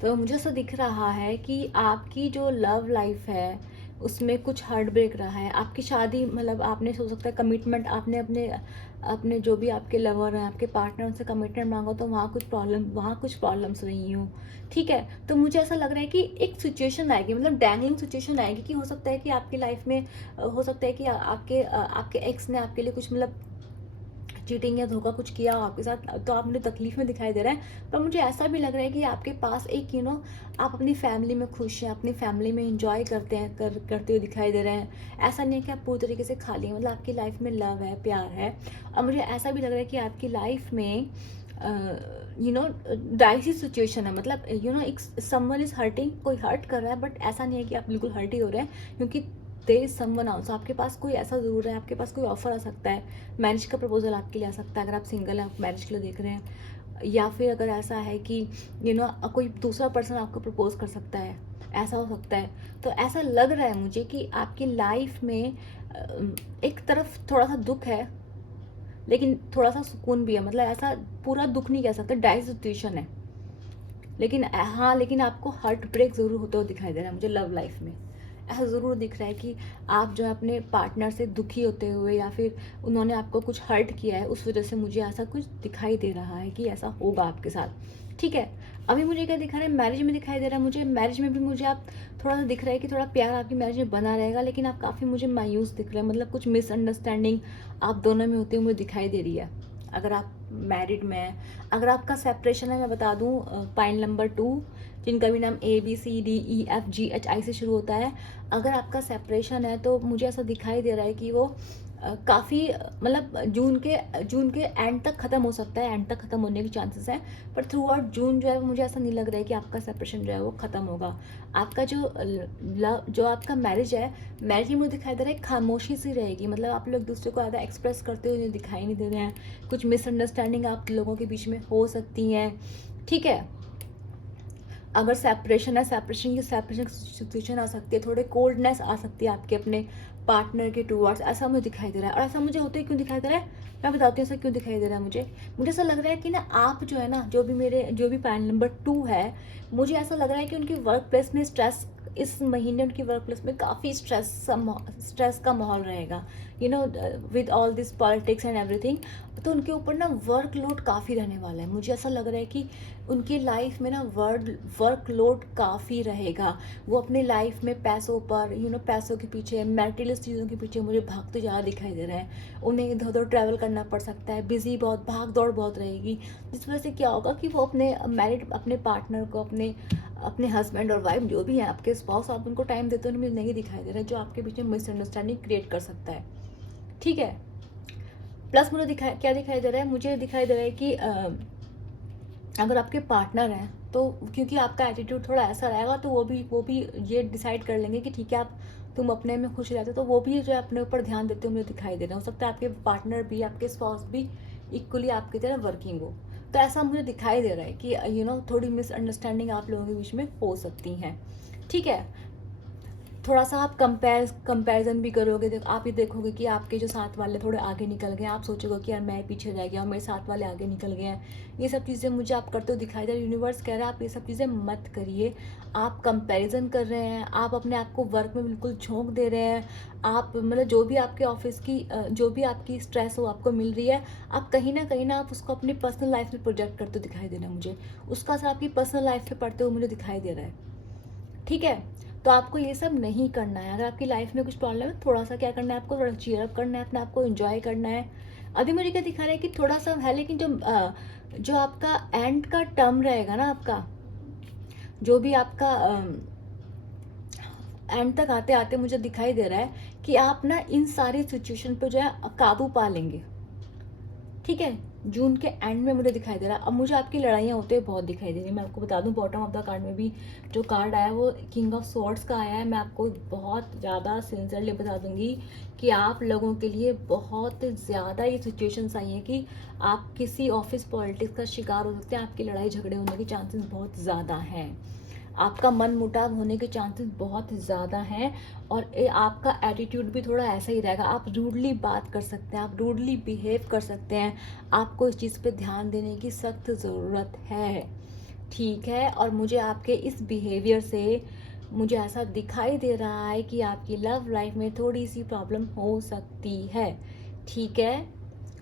तो मुझे ऐसा दिख रहा है कि आपकी जो लव लाइफ है उसमें कुछ हार्ट ब्रेक रहा है। आपकी शादी, मतलब आपने, हो सकता है कमिटमेंट, आपने अपने अपने जो भी आपके लवर हैं, आपके पार्टनर, उनसे कमिटमेंट मांगो, तो वहाँ कुछ प्रॉब्लम्स रही हूँ। ठीक है? तो मुझे ऐसा लग रहा है कि एक सिचुएशन आएगी, मतलब डैंगलिंग सिचुएशन आएगी, कि हो सकता है कि आपकी लाइफ में हो सकता है कि आपके एक्स ने आपके लिए कुछ, मतलब चीटिंग या धोखा कुछ किया हो आपके साथ, तो आप मुझे तकलीफ में दिखाई दे रहा है। पर मुझे ऐसा भी लग रहा है कि आपके पास एक आप अपनी फैमिली में खुश हैं, अपनी फैमिली में इंजॉय करते हुए दिखाई दे रहे हैं। ऐसा नहीं है कि आप पूरी तरीके से खाली हैं, मतलब आपकी लाइफ में लव है, प्यार है। और मुझे ऐसा भी लग रहा है कि आपकी लाइफ में डाइसी सिचुएशन है, मतलब एक समवन इज हर्टिंग, कोई हर्ट कर रहा है, बट ऐसा नहीं है कि आप बिल्कुल हर्ट ही हो रहे हैं, क्योंकि देयर इज समवन आल्सो। आपके पास कोई ऐसा ज़रूर है, आपके पास कोई ऑफर आ सकता है, मैरिज का प्रपोजल आपके लिए आ सकता है, अगर आप सिंगल हैं, आप मैरिज के लिए देख रहे हैं, या फिर अगर ऐसा है कि कोई दूसरा पर्सन आपको प्रपोज कर सकता है, ऐसा हो सकता है। तो ऐसा लग रहा है मुझे कि आपकी लाइफ में एक तरफ थोड़ा सा दुख है, लेकिन थोड़ा सा सुकून भी है, मतलब ऐसा पूरा दुख नहीं कह सकते, डाइस सिचुएशन है, लेकिन हाँ, लेकिन आपको हार्ट ब्रेक ज़रूर होता हुआ दिखाई दे रहा है मुझे लव लाइफ में। ऐसा ज़रूर दिख रहा है कि आप जो है अपने पार्टनर से दुखी होते हुए, या फिर उन्होंने आपको कुछ हर्ट किया है, उस वजह से मुझे ऐसा कुछ दिखाई दे रहा है कि ऐसा होगा आपके साथ। ठीक है? अभी मुझे क्या दिखा रहा है, मैरिज में दिखाई दे रहा है मुझे, मैरिज में भी मुझे आप थोड़ा सा दिख रहा है कि थोड़ा प्यार आपकी मैरिज में बना रहेगा, लेकिन आप काफ़ी मुझे मायूस दिख रहे हैं, मतलब कुछ मिसअंडरस्टैंडिंग आप दोनों में होते हुए मुझे दिखाई दे रही है। अगर आप मैरिड में हैं, अगर आपका सेपरेशन है, मैं बता दूं, पॉइंट नंबर 2, जिनका भी नाम ABCDEFGHI से शुरू होता है, अगर आपका सेपरेशन है तो मुझे ऐसा दिखाई दे रहा है कि वो काफ़ी, मतलब जून के एंड तक ख़त्म हो सकता है, एंड तक ख़त्म होने के चांसेस हैं, पर थ्रू आउट जून जो है वो मुझे ऐसा नहीं लग रहा है कि आपका सेपरेशन जो है वो ख़त्म होगा। आपका जो आपका मैरिज है, मैरिज में मुझे दिखाई दे रहा है खामोशी सी रहेगी, मतलब आप लोग दूसरे को ज़्यादा एक्सप्रेस करते हुए दिखाई नहीं दे रहे हैं, कुछ मिसअंडरस्टैंडिंग आप लोगों के बीच में हो सकती हैं। ठीक है? अगर सेपरेशन है, सेपरेशन सिचुएशन आ सकती है, थोड़े कोल्डनेस आ सकती है आपके अपने पार्टनर के टूवर्ड्स, ऐसा मुझे दिखाई दे रहा है। और ऐसा मुझे होते ही क्यों दिखाई दे रहा है, मैं बताती हूँ ऐसा क्यों दिखाई दे रहा है मुझे ऐसा लग रहा है कि ना, आप जो है ना, जो भी पॉइंट नंबर 2 है, मुझे ऐसा लग रहा है कि उनकी वर्क प्लेस में स्ट्रेस, इस महीने उनकी वर्क प्लेस में काफ़ी स्ट्रेस का माहौल रहेगा, with all this politics and everything. तो उनके ऊपर ना वर्कलोड काफ़ी रहने वाला है, मुझे ऐसा लग रहा है कि उनकी लाइफ में ना वर्कलोड काफ़ी रहेगा। वो अपने लाइफ में पैसों पर, पैसों के पीछे, मैटेरियलिस्ट चीज़ों के पीछे मुझे भागते ज़्यादा दिखाई दे रहा है। उन्हें इधर उधर ट्रैवल करना पड़ सकता है, बिजी बहुत, भाग दौड़ बहुत रहेगी, जिस वजह से क्या होगा कि वो अपने पार्टनर को, अपने अपने हस्बैंड और वाइफ जो भी हैं, आपके स्पाउस, आप उनको टाइम देते हो, मुझे नहीं दिखाई दे रहा है, जो आपके बीच में मिसअंडरस्टैंडिंग क्रिएट कर सकता है। ठीक है? प्लस मुझे क्या दिखाई दे रहा है, मुझे दिखाई दे रहा है कि अगर आपके पार्टनर हैं, तो क्योंकि आपका एटीट्यूड थोड़ा ऐसा रहेगा, तो वो भी ये डिसाइड कर लेंगे कि ठीक है, आप तुम अपने में खुश रहते हो, तो वो भी जो है अपने ऊपर ध्यान देते हो मुझे दिखाई दे रहा है। हो सकता है आपके पार्टनर भी, आपके स्पाउस भी इक्वली आपकी तरह वर्किंग हो। तो ऐसा मुझे दिखाई दे रहा है कि थोड़ी मिसअंडरस्टैंडिंग आप लोगों के बीच में हो सकती हैं। ठीक है, थोड़ा सा आप कंपैरिजन भी करोगे, आप ही देखोगे कि आपके जो साथ वाले थोड़े आगे निकल गए, आप सोचोगे कि यार मैं पीछे रह गया और मेरे साथ वाले आगे निकल गए हैं। ये सब चीज़ें मुझे आप करते हो दिखाई दे रहा है। यूनिवर्स कह रहा है आप ये सब चीज़ें मत करिए। आप कंपैरिजन कर रहे हैं, आप अपने आप को वर्क में बिल्कुल झोंक दे रहे हैं। आप मतलब जो भी आपके ऑफिस की जो भी आपकी स्ट्रेस हो आपको मिल रही है, आप कहीं ना आप उसको अपनी पर्सनल लाइफ में प्रोजेक्ट करते दिखाई दे रहा है मुझे। उसका असर आपकी पर्सनल लाइफ पे पड़ते हुए मुझे दिखाई दे रहा है। ठीक है, तो आपको ये सब नहीं करना है। अगर आपकी लाइफ में कुछ प्रॉब्लम है, थोड़ा सा क्या करना है आपको, थोड़ा चीयर अप करना है, अपने आप को एंजॉय करना है। अभी मुझे क्या दिखा रहा है कि थोड़ा सा है, लेकिन जो आपका एंड का टर्म रहेगा ना, आपका जो भी आपका एंड तक आते आते मुझे दिखाई दे रहा है कि आप ना इन सारी सिचुएशन पे जो है काबू पा लेंगे। ठीक है, जून के एंड में मुझे दिखाई दे रहा है। अब मुझे आपकी लड़ाइयाँ होते हुए बहुत दिखाई दे रही है। मैं आपको बता दूं, बॉटम ऑफ द कार्ड में भी जो कार्ड आया है वो किंग ऑफ स्वॉर्ड्स का आया है। मैं आपको बहुत ज़्यादा सिंसियरली बता दूंगी कि आप लोगों के लिए बहुत ज़्यादा ये सिचुएशंस आई हैं कि आप किसी ऑफिस पॉलिटिक्स का शिकार हो सकते हैं। आपकी लड़ाई झगड़े होने के चांसेस बहुत ज़्यादा हैं, आपका मन मुटाव होने के चांसेस बहुत ज़्यादा हैं, और आपका एटीट्यूड भी थोड़ा ऐसा ही रहेगा। आप रूडली बात कर सकते हैं, आप रूडली बिहेव कर सकते हैं। आपको इस चीज़ पे ध्यान देने की सख्त ज़रूरत है। ठीक है, और मुझे आपके इस बिहेवियर से मुझे ऐसा दिखाई दे रहा है कि आपकी लव लाइफ में थोड़ी सी प्रॉब्लम हो सकती है। ठीक है,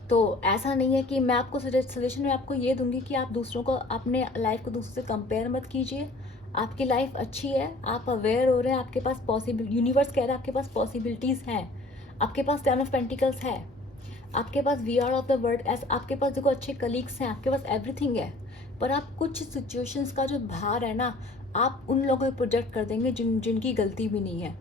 तो ऐसा नहीं है कि मैं आपको सजेशन में आपको ये दूंगी कि आप दूसरों को, अपने लाइफ को दूसरों से कंपेयर मत कीजिए। आपकी लाइफ अच्छी है, आप अवेयर हो रहे हैं, आपके पास यूनिवर्स कह रहा है आपके पास पॉसिबिलिटीज़ हैं, आपके पास 10 ऑफ पेंटिकल्स है, आपके पास we are of the world, आपके पास देखो अच्छे कलीग्स हैं, आपके पास एवरीथिंग है। पर आप कुछ सिचुएशंस का जो भार है ना, आप उन लोगों पे प्रोजेक्ट कर देंगे जिनकी गलती भी नहीं है।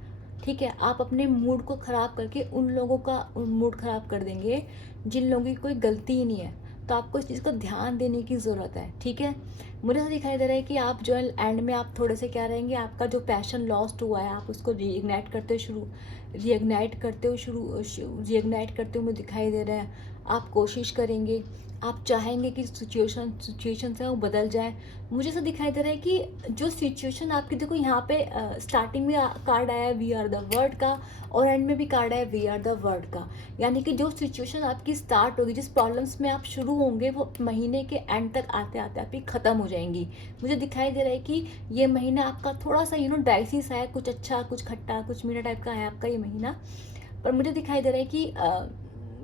ठीक है, आप अपने मूड को ख़राब करके उन लोगों का मूड ख़राब कर देंगे जिन लोगों की कोई गलती ही नहीं है। तो आपको इस चीज़ को ध्यान देने की ज़रूरत है। ठीक है, मुझे ऐसा दिखाई दे रहा है कि आप जो है एंड में आप थोड़े से क्या रहेंगे, आपका जो पैशन लॉस्ट हुआ है आप उसको रीइग्नाइट करते हुए दिखाई दे रहे हैं। आप कोशिश करेंगे, आप चाहेंगे कि सिचुएशन है वो बदल जाए। मुझे ऐसा दिखाई दे रहा है कि जो सिचुएशन आपकी, देखो यहाँ पे स्टार्टिंग में कार्ड आया है वी आर द वर्ड का, और एंड में भी कार्ड आया है वी आर द वर्ड का। यानी कि जो सिचुएशन आपकी स्टार्ट होगी, जिस प्रॉब्लम्स में आप शुरू होंगे, वो महीने के एंड तक आते आते आपकी ख़त्म हो जाएंगी। मुझे दिखाई दे रहा है कि ये महीना आपका थोड़ा सा डाइसी सा है, कुछ अच्छा कुछ खट्टा कुछ मीठा टाइप का है आपका ये महीना। पर मुझे दिखाई दे रहा है कि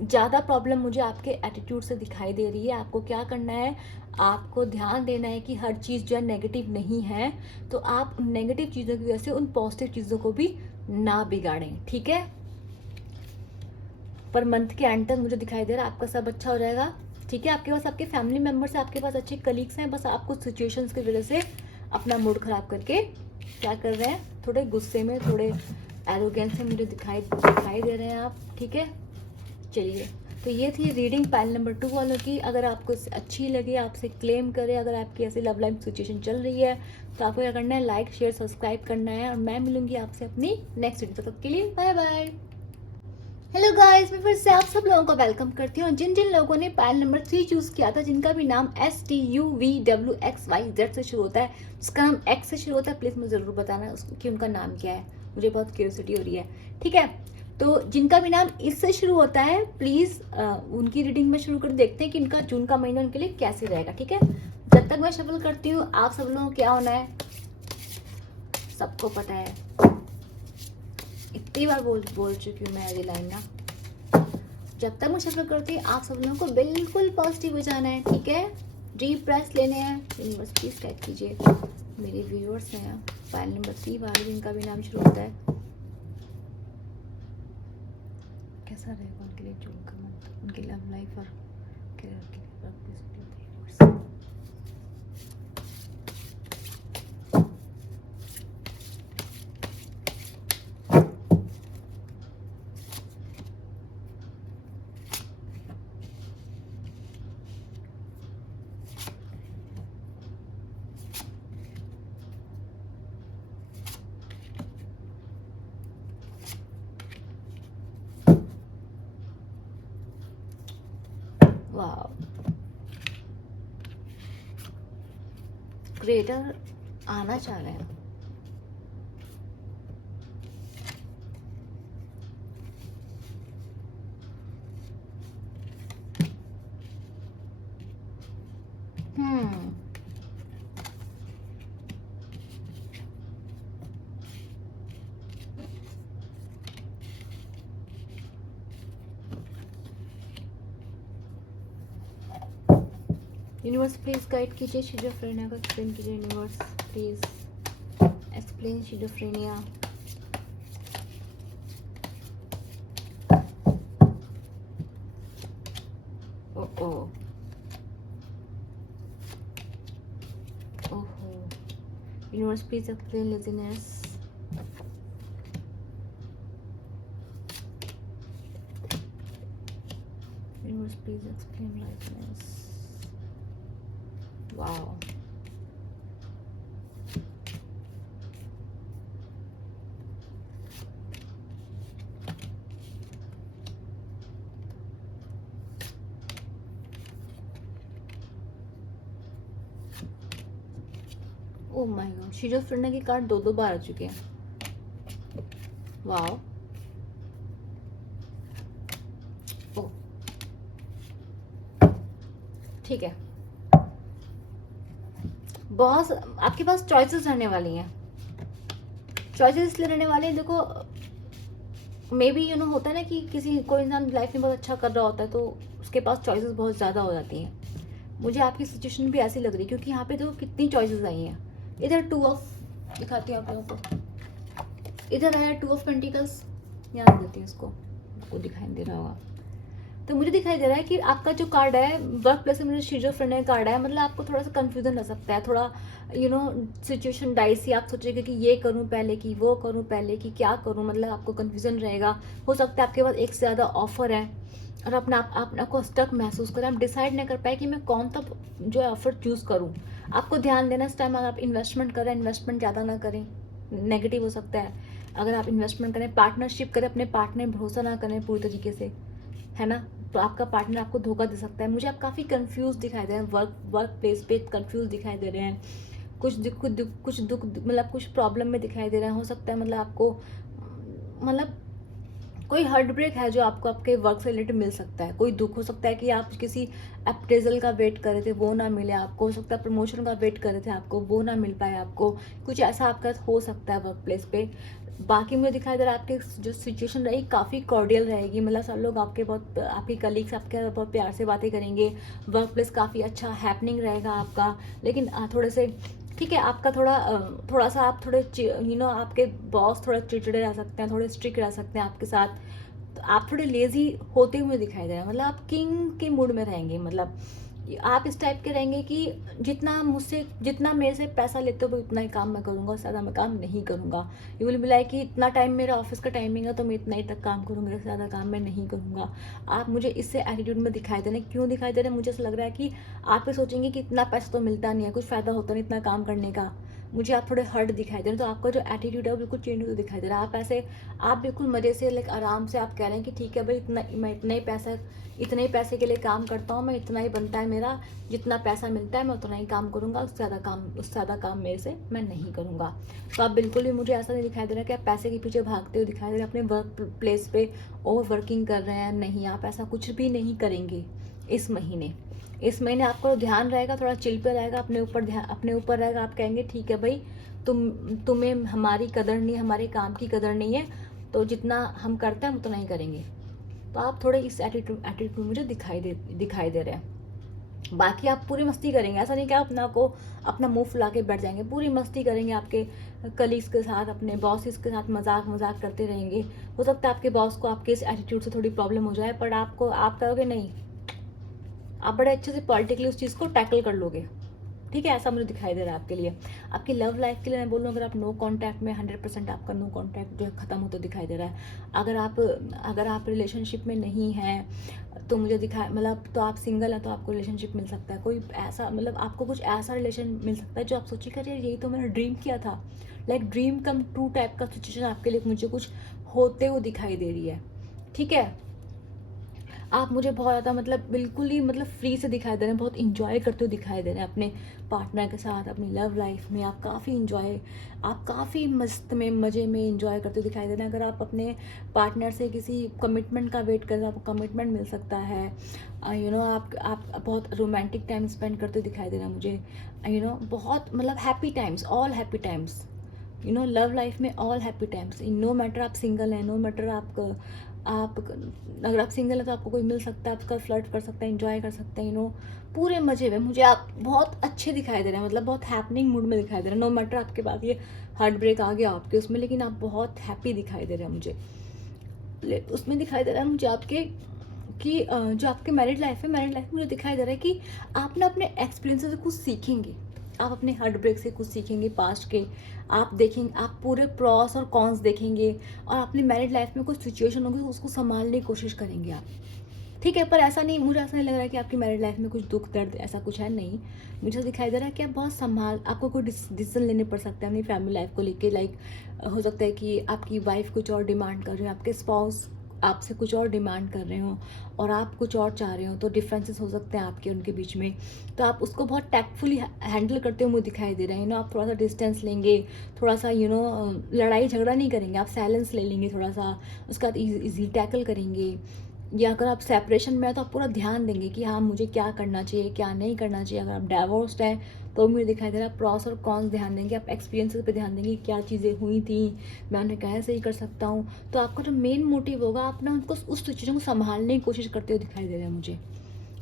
ज़्यादा प्रॉब्लम मुझे आपके एटीट्यूड से दिखाई दे रही है। आपको क्या करना है, आपको ध्यान देना है कि हर चीज़ जो है नेगेटिव नहीं है, तो आप नेगेटिव चीज़ों की वजह से उन पॉजिटिव चीज़ों को भी ना बिगाड़ें। ठीक है, पर मंथ के एंड तक मुझे दिखाई दे रहा है आपका सब अच्छा हो जाएगा। ठीक है, आपके पास आपके फैमिली मेम्बर्स हैं, आपके पास अच्छे कलीग्स हैं, बस आप कुछ सिचुएशंस की वजह से अपना मूड ख़राब करके क्या कर रहे हैं, थोड़े गुस्से में, थोड़े एरोगेंस से मुझे दिखाई दे रहे हैं आप। ठीक है, चलिए, तो ये थी रीडिंग पाइल नंबर 2 वालों की। अगर आपको अच्छी लगे, आपसे क्लेम करें, अगर आपकी ऐसी लव लाइफ सिचुएशन चल रही है, तो आपको क्या करना है, लाइक शेयर सब्सक्राइब करना है। और मैं मिलूंगी आपसे अपनी नेक्स्ट वीडियो, तब तक के लिए बाय बाय। हेलो गाइस, मैं फिर से आप सब लोगों को वेलकम करती हूँ। जिन जिन लोगों ने पाइल नंबर 3 चूज़ किया था, जिनका भी नाम STUVWXYZ से शुरू होता है, जिसका नाम X से शुरू होता है, प्लीज़ मुझे ज़रूर बताना कि उनका नाम क्या है, मुझे बहुत क्यूरियोसिटी हो रही है। ठीक है, तो जिनका भी नाम इससे शुरू होता है, प्लीज़ उनकी रीडिंग में शुरू कर देखते हैं कि उनका जून का महीना उनके लिए कैसे रहेगा। ठीक है, जब तक मैं शफल करती हूँ, आप सब लोगों को क्या होना है सबको पता है। इतनी बार बोल चुकी हूँ मैं ये लाइन ना। जब तक मैं शफल करती हूँ, आप सब लोगों को बिल्कुल पॉजिटिव हो जाना है। ठीक है, डीप ब्रेथ लेने हैं। बस प्लीज़ टाइप कीजिए, मेरे व्यूअर्स हैं फाइल नंबर 3 वाले, जिनका भी नाम शुरू होता है, कैसा रहेगा उनके लिए जून का मंथ, उनकी लव लाइफ और करियर के लिए। वाह, क्रिएटर आना चाह रहे हैं। हम्म, यूनिवर्स प्लीज गाइड कीजिए शिजोफ्रेनिया को, एक्सप्लेन कीजिए यूनिवर्स प्लीज एक्सप्लेन शिजोफ्रेनिया। ओहो, ओहो, universe please explain laziness. Universe please explain laziness. Wow, oh my God, schizophrenia की कार्ड दो बार आ चुके हैं। वाओ, ओ ठीक है, बहुत आपके पास चॉइसेस रहने वाली हैं। चॉइसेस इसलिए रहने वाले हैं, देखो मे बी होता है ना कि किसी कोई इंसान लाइफ में बहुत अच्छा कर रहा होता है तो उसके पास चॉइसेस बहुत ज़्यादा हो जाती हैं। मुझे आपकी सिचुएशन भी ऐसी लग रही है क्योंकि यहाँ पे तो कितनी चॉइसेस आई हैं। इधर 2 ऑफ दिखाती हूँ आप लोगों को, इधर आया 2 ऑफ पेंटिकल्स, यहाँ देती हूँ इसको, आपको दिखाई दे रहा होगा। तो मुझे दिखाई दे रहा है कि आपका जो कार्ड है वर्क प्लेस में मुझे शिजोफ्रेनिया कार्ड है, मतलब आपको थोड़ा सा कंफ्यूजन रह सकता है, थोड़ा सिचुएशन डाइसी, आप सोचेंगे कि ये करूं पहले कि वो करूं पहले कि क्या करूं, मतलब आपको कंफ्यूजन रहेगा। हो सकता है आपके पास एक से ज़्यादा ऑफर है और अपने आपको स्टक महसूस करें, आप डिसाइड नहीं कर पाए कि मैं कौन सा जो है ऑफर चूज़ करूँ। आपको ध्यान देना इस टाइम, अगर आप इन्वेस्टमेंट करें, इन्वेस्टमेंट ज़्यादा ना करें, नेगेटिव हो सकता है। अगर आप इन्वेस्टमेंट करें, पार्टनरशिप करें, अपने पार्टनर भरोसा ना करें पूरी तरीके से, है ना, तो आपका पार्टनर आपको धोखा दे सकता है। मुझे आप काफ़ी कंफ्यूज दिखाई दे रहे हैं, वर्क प्लेस पे कंफ्यूज दिखाई दे रहे हैं, कुछ दुख मतलब कुछ प्रॉब्लम में दिखाई दे रहे हैं। हो सकता है मतलब आपको मतलब कोई हार्ट ब्रेक है जो आपको आपके वर्क से रिलेटेड मिल सकता है। कोई दुख हो सकता है कि आप किसी अप्रेजल का वेट कर रहे थे वो ना मिले आपको, हो सकता है प्रमोशन का वेट कर रहे थे आपको वो ना मिल पाए आपको, कुछ ऐसा आपका हो सकता है वर्क प्लेस पे। बाकी मुझे दिखाई दे रहा है आपकी जो सिचुएशन रहेगी काफ़ी कॉर्डियल रहेगी, मतलब सब लोग आपके बहुत, आपके कलीग्स आपके बहुत प्यार से बातें करेंगे, वर्क प्लेस काफ़ी अच्छा हैपनिंग रहेगा आपका। लेकिन थोड़े से ठीक है, आपका थोड़ा सा आप थोड़े आपके बॉस थोड़ा चिड़चिड़े रह सकते हैं, थोड़े स्ट्रिक्ट रह सकते हैं आपके साथ, तो आप थोड़े लेजी होते हुए दिखाई दे रहे हैं, मतलब आप किंग के मूड में रहेंगे, मतलब आप इस टाइप के रहेंगे कि जितना मेरे से पैसा लेते हो उतना ही काम मैं करूँगा, उससे ज़्यादा मैं काम नहीं करूँगा। यू विल बी लाइक कि इतना टाइम मेरा ऑफिस का टाइमिंग है तो मैं इतना ही तक काम करूँगा, इससे ज़्यादा काम मैं नहीं करूँगा। आप मुझे इससे एटीट्यूड में दिखाई दे रहे हैं। क्यों दिखाई दे रहे हैं? मुझे ऐसा लग रहा है कि आप ये सोचेंगे कि इतना पैसा तो मिलता नहीं है, कुछ फ़ायदा होता नहीं इतना काम करने का। मुझे आप थोड़े हर्ट दिखाई दे रहे हैं, तो आपका जो एटीट्यूड है वो बिल्कुल चेंज होता दिखाई दे रहा है। आप बिल्कुल मज़े से लाइक आराम से आप कह रहे हैं कि ठीक है भाई, मैं इतने ही पैसे के लिए काम करता हूँ, मैं इतना ही बनता है मेरा, जितना पैसा मिलता है मैं उतना ही काम करूँगा, उससे ज़्यादा काम मेरे से मैं नहीं करूँगा। तो आप बिल्कुल भी, मुझे ऐसा नहीं दिखाई दे रहा कि आप पैसे के पीछे भागते हुए दिखाई दे रहे हैं, अपने वर्क प्लेस पे ओवर वर्किंग कर रहे हैं। नहीं, आप ऐसा कुछ भी नहीं करेंगे इस महीने आपका ध्यान रहेगा, थोड़ा चिल पे रहेगा, अपने ऊपर रहेगा। आप कहेंगे ठीक है भाई, तुम्हें हमारी कदर नहीं, हमारे काम की कदर नहीं है, तो जितना हम करते हैं हम उतना ही करेंगे। तो आप थोड़े इस एटीट्यूड मुझे दिखाई दे रहे हैं। बाकी आप पूरी मस्ती करेंगे, ऐसा नहीं कि आप अपना मुंह फुला के बैठ जाएंगे, पूरी मस्ती करेंगे, आपके कलीग्स के साथ, अपने बॉसेस के साथ मजाक करते रहेंगे। हो सकता है आपके बॉस को आपके इस एटीट्यूड से थोड़ी प्रॉब्लम हो जाए, पर आप कहोगे नहीं, आप बड़े अच्छे से पॉलिटिकली उस चीज़ को टैकल कर लोगे। ठीक है, ऐसा मुझे दिखाई दे रहा है आपके लिए। आपकी लव लाइफ के लिए मैं बोलूँ, अगर आप नो कांटेक्ट में 100% आपका नो कांटेक्ट जो है ख़त्म होता दिखाई दे रहा है। अगर आप रिलेशनशिप में नहीं हैं तो मुझे मतलब तो आप सिंगल हैं तो आपको रिलेशनशिप मिल सकता है, कोई ऐसा मतलब आपको कुछ ऐसा रिलेशन मिल सकता है जो आप सोचिए कि यही तो मैंने ड्रीम किया था, like dream come true type का सिचुएशन आपके लिए मुझे कुछ होते हुए दिखाई दे रही है। ठीक है, आप मुझे बहुत ज़्यादा मतलब बिल्कुल ही मतलब फ्री से दिखाई दे रहे हैं, बहुत इंजॉय करते हुए दिखाई दे रहे हैं अपने पार्टनर के साथ, अपनी लव लाइफ में आप काफ़ी इंजॉय, आप काफ़ी मस्त में मज़े में इंजॉय करते हुए दिखाई दे रहे हैं। अगर आप अपने पार्टनर से किसी कमिटमेंट का वेट कर रहे हैं, आपको कमिटमेंट मिल सकता है। आप बहुत रोमांटिक टाइम स्पेंड करते हुए दिखाई दे रहा है मुझे। बहुत मतलब happy times, all happy times, love life में all happy times. No matter आप सिंगल हैं, नो मैटर आप अगर आप सिंगल है तो आपको कोई मिल सकता है, आपका फ्लर्ट कर सकता है, इंजॉय कर सकते हैं। पूरे मजे में मुझे आप बहुत अच्छे दिखाई दे रहे हैं, मतलब बहुत हैपनिंग मूड में दिखाई दे रहे हैं। नो मैटर आपके पास ये हार्ट ब्रेक आ गया आपके उसमें, लेकिन आप बहुत हैप्पी दिखाई दे रहे हैं मुझे। उसमें दिखाई दे रहा है मुझे आपके कि जो आपके मैरिड लाइफ है, मैरिड लाइफ में मुझे दिखाई दे रहा है कि आप ना अपने एक्सपीरियंस से कुछ सीखेंगे। आप अपने हार्ट ब्रेक से कुछ सीखेंगे पास्ट के। आप देखेंगे, आप पूरे प्रॉस और कॉन्स देखेंगे, और अपनी मैरिड लाइफ में कुछ सिचुएशन होगी तो उसको संभालने की कोशिश करेंगे आप। ठीक है, पर ऐसा नहीं, मुझे ऐसा नहीं लग रहा है कि आपकी मैरिड लाइफ में कुछ दुख दर्द ऐसा कुछ है, नहीं। मुझे दिखाई दे रहा है कि आप बहुत संभाल, आपको कोई डिसीजन लेने पड़ सकता है अपनी फैमिली लाइफ को लेके। लाइक हो सकता है कि आपकी वाइफ कुछ और डिमांड कर रही हो, आपके स्पाउस आपसे कुछ और डिमांड कर रहे हो, और आप कुछ और चाह रहे हो, तो डिफरेंसेस हो सकते हैं आपके उनके बीच में। तो आप उसको बहुत टैक्टफुली हैंडल करते हुए मुझे दिखाई दे रहे हैं। आप थोड़ा सा डिस्टेंस लेंगे, थोड़ा सा लड़ाई झगड़ा नहीं करेंगे, आप साइलेंस ले लेंगे थोड़ा सा, उसके बाद ईजी टैकल करेंगे। या अगर आप सेपरेशन में है तो आप पूरा ध्यान देंगे कि हाँ मुझे क्या करना चाहिए, क्या नहीं करना चाहिए। अगर आप डाइवोर्स्ड हैं तो मुझे दिखाई दे रहा है प्रॉस और कॉन्स ध्यान देंगे, आप एक्सपीरियंसेस पे ध्यान देंगे, क्या चीज़ें हुई थी, मैं उन्हें कैसे ही कर सकता हूँ। तो आपका जो मेन मोटिव होगा, आप ना उनको उस सिचुएशन को संभालने की कोशिश करते हुए दिखाई दे रहे हैं मुझे।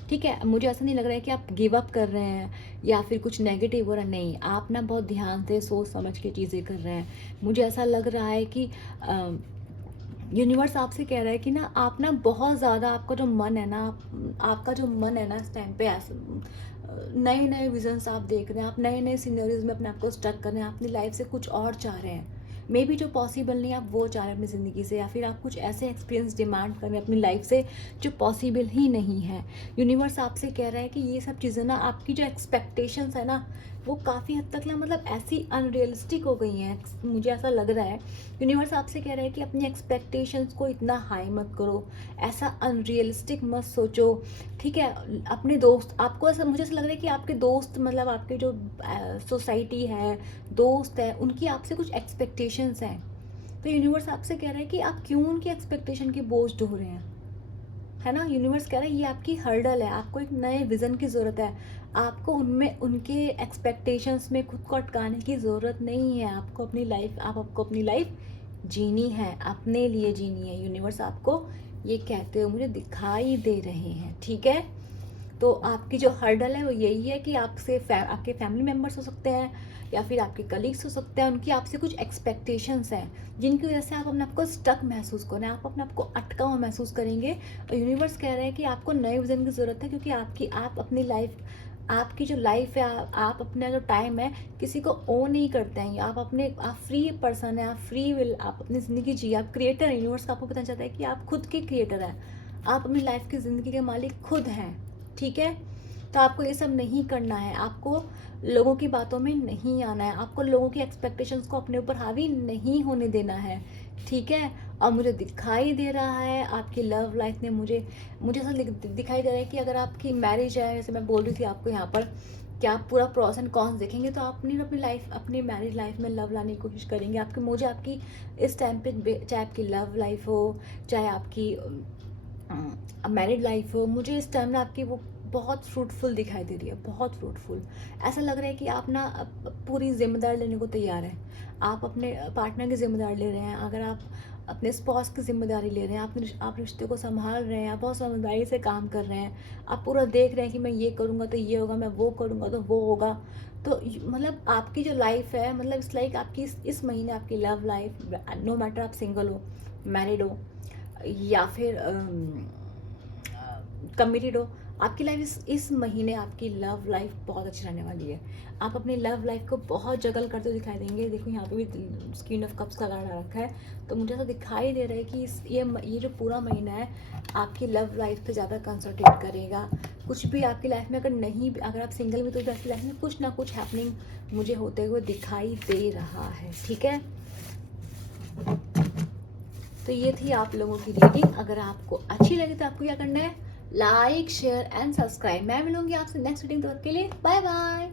ठीक है, मुझे ऐसा नहीं लग रहा है कि आप गिव अप कर रहे हैं या फिर कुछ नेगेटिव हो रहा है, नहीं। आप ना बहुत ध्यान से सोच समझ के चीज़ें कर रहे हैं। मुझे ऐसा लग रहा है कि यूनिवर्स आपसे कह रहा है कि ना आप ना बहुत ज़्यादा, आपका जो मन है ना, आपका जो मन है ना इस टाइम पे ऐसे नए नए विजन्स आप देख रहे हैं, आप नए नए सीनरीज में अपने आप को स्टक कर रहे हैं, अपनी लाइफ से कुछ और चाह रहे हैं। मे बी जो पॉसिबल नहीं आप वो चाह रहे हैं अपनी ज़िंदगी से, या फिर आप कुछ ऐसे एक्सपीरियंस डिमांड कर रहे हैं अपनी लाइफ से जो पॉसिबल ही नहीं है। यूनिवर्स आपसे कह रहा है कि ये सब चीज़ें ना, आपकी जो एक्सपेक्टेशंस है ना, वो काफ़ी हद तक ना मतलब ऐसी अनरियलिस्टिक हो गई हैं, मुझे ऐसा लग रहा है। यूनिवर्स आपसे कह रहा है कि अपनी एक्सपेक्टेशंस को इतना हाई मत करो, ऐसा अनरियलिस्टिक मत सोचो। ठीक है, अपने दोस्त, आपको ऐसा, मुझे ऐसा लग रहा है कि आपके दोस्त, मतलब आपके जो सोसाइटी है, दोस्त है, उनकी आपसे कुछ एक्सपेक्टेशंस हैं। तो यूनिवर्स आपसे कह रहा है कि आप क्यों उनकी एक्सपेक्टेशन के बोझ ढो रहे हैं, है ना। यूनिवर्स कह रहा है ये आपकी हर्डल है, आपको एक नए विज़न की ज़रूरत है। आपको उनमें, उनके एक्सपेक्टेशंस में खुद को अटकाने की ज़रूरत नहीं है। आपको अपनी लाइफ जीनी है, अपने लिए जीनी है। यूनिवर्स आपको ये कहते हुए मुझे दिखाई दे रहे हैं। ठीक है, तो आपकी जो हर्डल है वो यही है कि आपके फैमिली मेम्बर्स हो सकते हैं, या फिर आपके कलीग्स हो सकते हैं, उनकी आपसे कुछ एक्सपेक्टेशंस हैं जिनकी वजह से आप अपने आप को स्टक महसूस करें, आप अपने आप को अटका हुआ महसूस करेंगे। और यूनिवर्स कह रहे हैं कि आपको नए विजन की ज़रूरत है, क्योंकि आप अपनी लाइफ, आपकी जो लाइफ है, आप अपना जो टाइम है किसी को ओन नहीं करते हैं। आप फ्री पर्सन है, आप फ्री विल, आप अपनी ज़िंदगी जिए, आप क्रिएटर हैं। यूनिवर्स का आपको पता चलता है कि आप खुद के क्रिएटर हैं, आप अपनी लाइफ की ज़िंदगी के मालिक खुद हैं। ठीक है, तो आपको ये सब नहीं करना है, आपको लोगों की बातों में नहीं आना है, आपको लोगों की एक्सपेक्टेशंस को अपने ऊपर हावी नहीं होने देना है। ठीक है, और मुझे दिखाई दे रहा है आपकी लव लाइफ में, मुझे ऐसा दिखाई दे रहा है कि अगर आपकी मैरिज है, जैसे मैं बोल रही थी आपको यहाँ पर, कि आप पूरा प्रॉस एंड कॉन्स देखेंगे तो आप अपनी लाइफ, अपनी मैरिज लाइफ में लव लाने की कोशिश करेंगे। मुझे आपकी इस टाइम पे, चाहे आपकी लव लाइफ हो, चाहे आपकी मैरिड लाइफ हो, मुझे इस टाइम ना आपकी वो बहुत फ्रूटफुल दिखाई दे रही है, बहुत फ्रूटफुल। ऐसा लग रहा है कि आप ना पूरी जिम्मेदारी लेने को तैयार हैं, आप अपने पार्टनर की जिम्मेदारी ले रहे हैं, अगर आप अपने स्पॉस की जिम्मेदारी ले रहे हैं, आप रिश्ते को संभाल रहे हैं, आप बहुत समझदारी से काम कर रहे हैं, आप पूरा देख रहे हैं कि मैं ये करूँगा तो ये होगा, मैं वो करूँगा तो वो होगा। तो मतलब आपकी जो लाइफ है, मतलब इस लाइक आपकी इस महीने आपकी लव लाइफ, नो मैटर आप सिंगल हो, मैरिड हो, या फिर कमिटेड हो, आपकी लाइफ इस महीने आपकी लव लाइफ बहुत अच्छी रहने वाली है। आप अपनी लव लाइफ को बहुत जगल करते हुए दिखाई देंगे। देखो यहाँ पे भी स्क्रीन ऑफ कप्स का कार्ड आ रखा है, तो मुझे ऐसा दिखाई दे रहा है कि ये जो पूरा महीना है आपकी लव लाइफ पे ज़्यादा कंसंट्रेट करेगा। कुछ भी आपकी लाइफ में अगर आप सिंगल भी, तो भी आपकी लाइफ में कुछ ना कुछ हैपनिंग मुझे होते हुए दिखाई दे रहा है। ठीक है, तो ये थी आप लोगों की रीडिंग। अगर आपको अच्छी लगी तो आपको क्या करना है, लाइक शेयर एंड सब्सक्राइब। मैं मिलूंगी आपसे नेक्स्ट रीडिंग तक के लिए, बाय बाय।